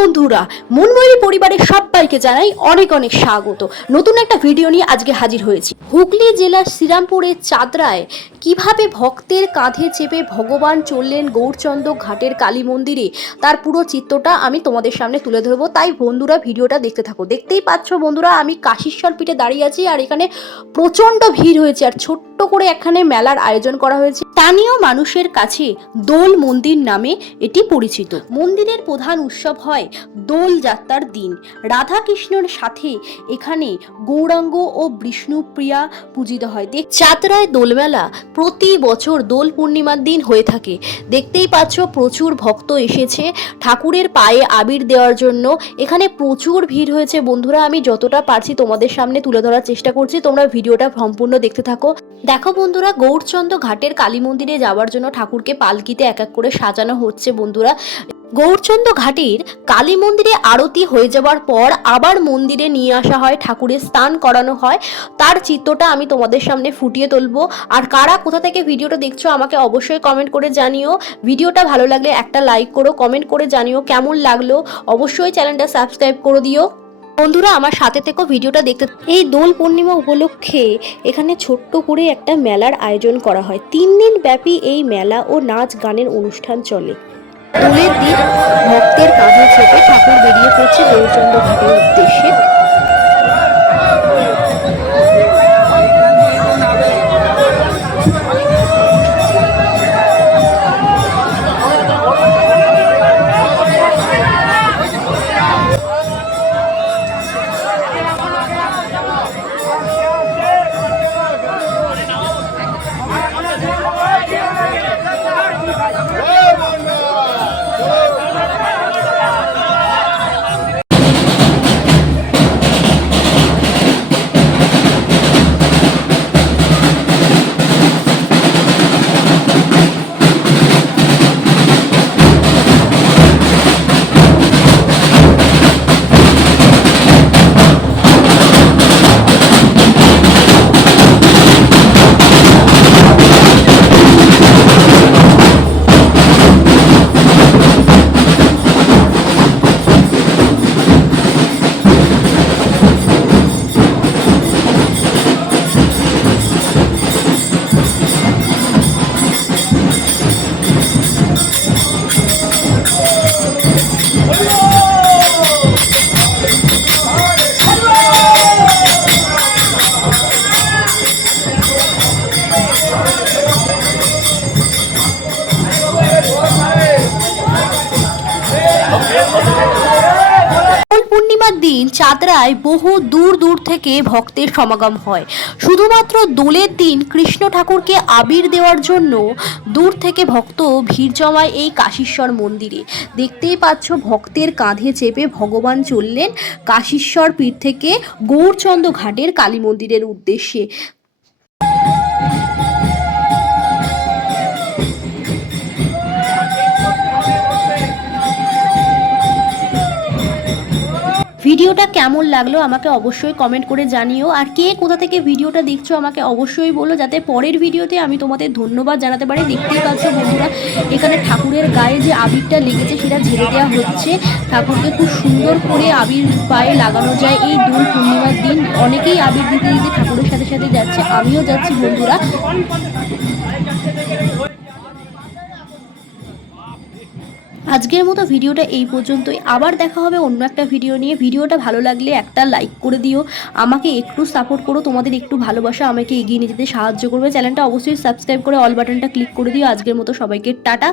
বন্ধুরা মনময়ূরী পরিবারের সবাইকে জানাই অনেক অনেক স্বাগত। নতুন একটা ভিডিও নিয়ে আজকে হাজির হয়েছি। হুগলি জেলার শ্রীরামপুরের চাদরায় কীভাবে ভক্তের কাঁধে চেপে ভগবান চললেন গৌরচন্দ্র ঘাটের কালী মন্দিরে, তার পুরো চিত্রটা আমি তোমাদের সামনে তুলে ধরবো। তাই বন্ধুরা, ভিডিওটা দেখতে থাকো। দেখতেই পাচ্ছ বন্ধুরা, আমি কাশীশ্বর পিঠে দাঁড়িয়ে আছি আর এখানে প্রচণ্ড ভিড় হয়েছে। আর ছোট্ট করে এখানে মেলার আয়োজন করা হয়েছে। স্থানীয় মানুষের কাছে দোল মন্দির নামে এটি পরিচিত। মন্দিরের প্রধান উৎসব হয় দোল যাত্রার দিন। রাধা কৃষ্ণর সাথে এখানে গৌরাঙ্গ ও বিষ্ণুপ্রিয়া পূজিত হয়। দেখ চাতরায় দোলমেলা প্রতি বছর দোল পূর্ণিমার দিন হয়ে থাকে। দেখতেই পাচ্ছ প্রচুর ভক্ত এসেছে। ঠাকুরের পায়ে আবির দেওয়ার জন্য এখানে প্রচুর ভিড় হয়েছে। বন্ধুরা, আমি যতটা পারছি তোমাদের সামনে তুলে ধরার চেষ্টা করছি। তোমরা ভিডিওটা সম্পূর্ণ দেখতে থাকো। দেখো বন্ধুরা গৌরচন্দ্র ঘাটের কালী মন্দিরে যাওয়ার জন্য ঠাকুরকে পালকিতে এক এক করে সাজানো হচ্ছে বন্ধুরা। গৌরচন্দ্র ঘাটের কালী মন্দিরে আরতি হয়ে যাওয়ার পর আবার মন্দিরে নিয়ে আসা হয়, ঠাকুরের স্নান করানো হয়। তার চিত্রটা আমি তোমাদের সামনে ফুটিয়ে তুলবো। আর কারা কোথা থেকে ভিডিওটা দেখছ আমাকে অবশ্যই কমেন্ট করে জানিও। ভিডিওটা ভালো লাগলে একটা লাইক করো কমেন্ট করে জানিও কেমন লাগল। অবশ্যই চ্যানেলটা সাবস্ক্রাইব করে দিও। বন্ধুরা, আমার সাথে থেকে ভিডিওটা দেখতে। এই দোল পূর্ণিমা উপলক্ষে এখানে ছোট্ট করে একটা মেলার আয়োজন করা হয়। তিন দিন ব্যাপী এই মেলা ও নাচ গানের অনুষ্ঠান চলে। দোলের দিন ভক্তের কাঁধে চেপে ঠাকুর বেরিয়ে পড়ছে গৌরচন্দ্র ঘাটের উদ্দেশ্যে। পূর্ণিমার দিন চাঁদরায় বহু দূর দূর থেকে ভক্তের সমাগম হয়। শুধুমাত্র দোলের দিন কৃষ্ণ ঠাকুরকে আবির দেওয়ার জন্য দূর থেকে ভক্ত ভিড় জমায় এই কাশীশ্বর মন্দিরে। দেখতেই পাচ্ছ ভক্তের কাঁধে চেপে ভগবান চললেন কাশীশ্বর পীঠ থেকে গৌরচন্দ্র ঘাটের কালী মন্দিরের উদ্দেশ্যে। ভিডিওটা কেমন লাগল আমাকে অবশ্যই কমেন্ট করে জানিও। আর কে কোথা থেকে ভিডিওটা দেখছ আমাকে অবশ্যই বলো, যাতে পরের ভিডিওতে আমি তোমাদের ধন্যবাদ জানাতে পারি। দেখতেই পাচ্ছ বন্ধুরা, এখানে ঠাকুরের গায়ে যে আবিরটা লেগেছে সেটা ঝেড়ে দেওয়া হচ্ছে। ঠাকুরকে খুব সুন্দর করে আবির পায়ে লাগানো যায় এই দোল পূর্ণিমার দিন। অনেকেই আবির দিতে দিতে ঠাকুরের সাথে সাথে যাচ্ছে, আমিও যাচ্ছি বন্ধুরা। আজকের মতো ভিডিওটা এই পর্যন্তই। আবার দেখা হবে অন্য একটা ভিডিও নিয়ে। ভিডিওটা ভালো লাগলে একটা লাইক করে দিও। আমাকে একটু সাপোর্ট করো। তোমাদের একটু ভালোবাসা আমাকে এগিয়ে নিয়ে যেতে সাহায্য করবে। চ্যানেলটা অবশ্যই সাবস্ক্রাইব করে অল বাটনটা ক্লিক করে দিও। আজকের মতো সবাইকে টাটা।